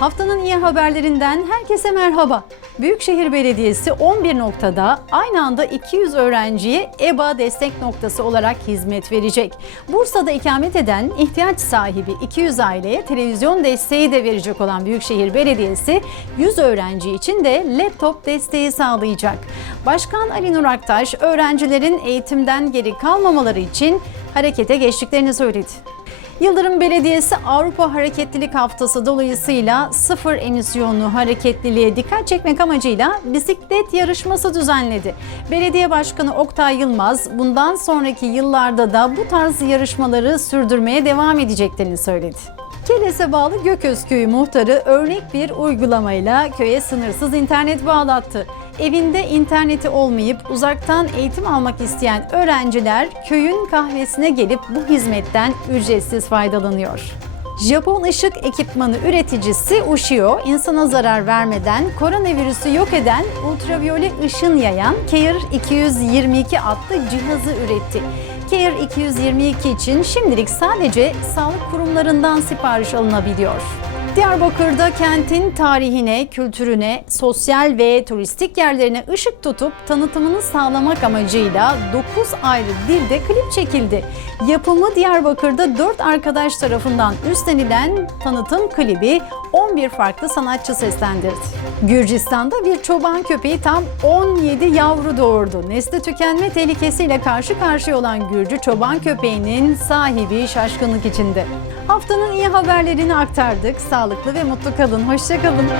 Haftanın iyi haberlerinden herkese merhaba. Büyükşehir Belediyesi 11 noktada aynı anda 200 öğrenciye EBA destek noktası olarak hizmet verecek. Bursa'da ikamet eden ihtiyaç sahibi 200 aileye televizyon desteği de verecek olan Büyükşehir Belediyesi 100 öğrenci için de laptop desteği sağlayacak. Başkan Ali Nur Aktaş öğrencilerin eğitimden geri kalmamaları için harekete geçtiklerini söyledi. Yıldırım Belediyesi Avrupa Hareketlilik Haftası dolayısıyla sıfır emisyonlu hareketliliğe dikkat çekmek amacıyla bisiklet yarışması düzenledi. Belediye Başkanı Oktay Yılmaz bundan sonraki yıllarda da bu tarz yarışmaları sürdürmeye devam edeceklerini söyledi. Keles'e bağlı Gököz Köyü muhtarı örnek bir uygulamayla köye sınırsız internet bağlattı. Evinde interneti olmayıp uzaktan eğitim almak isteyen öğrenciler köyün kahvesine gelip bu hizmetten ücretsiz faydalanıyor. Japon ışık ekipmanı üreticisi Ushio, insana zarar vermeden koronavirüsü yok eden ultraviyole ışın yayan Care 222 adlı cihazı üretti. Care 222 için şimdilik sadece sağlık kurumlarından sipariş alınabiliyor. Diyarbakır'da kentin tarihine, kültürüne, sosyal ve turistik yerlerine ışık tutup tanıtımını sağlamak amacıyla 9 ayrı dilde klip çekildi. Yapımı Diyarbakır'da 4 arkadaş tarafından üstlenilen tanıtım klibi 11 farklı sanatçı seslendirdi. Gürcistan'da bir çoban köpeği tam 17 yavru doğurdu. Nesli tükenme tehlikesiyle karşı karşıya olan Gürcü çoban köpeğinin sahibi şaşkınlık içinde. Haftanın iyi haberlerini aktardık. Sağlıklı ve mutlu kalın. Hoşçakalın.